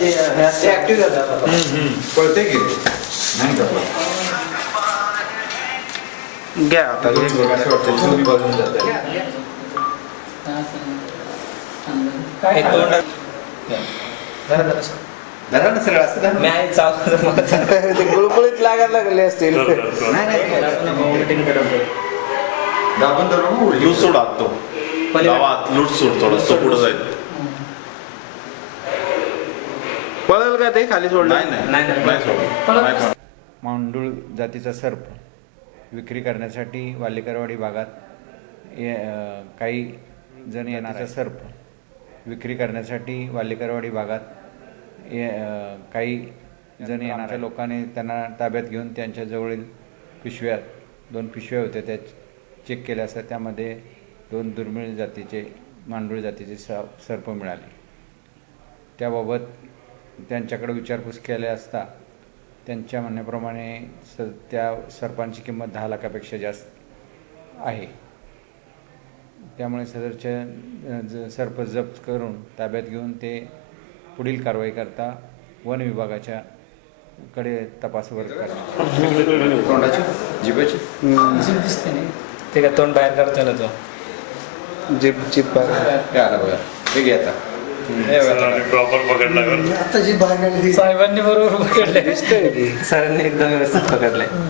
जे ऍक्टिव्ह जातात कळते की नाही का घ्या आता असं वाटतं दोन्ही बाजून जाते धरा ना सरळ असं ते गुळगुळीत लागायला लागले असतील नाही नाही दाबून धरू मग उलटी. लूट सोड आत. तो गावात लूट सोड थोडं. तो पुढे जाईल. पळेल का ते खाली सोडलं? नाही नाही. नाही, नाही. नाही सोड नाही सोड. मांडूळ जातीचा सर्प विक्री करण्यासाठी वालेकरवाडी भागात काही जण येणारा सर्प. विक्री करण्यासाठी वालेकरवाडी भागात काही जण येणाऱ्या लोकांनी त्यांना ताब्यात घेऊन त्यांच्या जवळील पिशव्या दोन पिशव्या होत्या त्या चेक केल्या असता त्यामध्ये दोन दुर्मिळ जातीचे मांडूळ जातीचे स सर्प मिळाले. त्याबाबत त्यांच्याकडे विचारपूस केल्या असता त्यांच्या म्हणण्याप्रमाणे स त्या सर्पांची किंमत दहा लाखापेक्षा जास्त आहे. त्यामुळे सदरचे अ, ज- सर्प जप्त करून ताब्यात घेऊन ते पुढील कारवाई करता वन विभागाच्या कडे तपास वर्ग करणार तोंडाची? जिभेची? ते काय तोंड बाहेर काढतोय ना तो. जीप जीप बाहेर. आलं बघा. बघा. प्रॉपर पकडला आता जी बाहेर साहेबांनी बरोबर पकडले सरांनी एकदम व्यवस्थित पकडले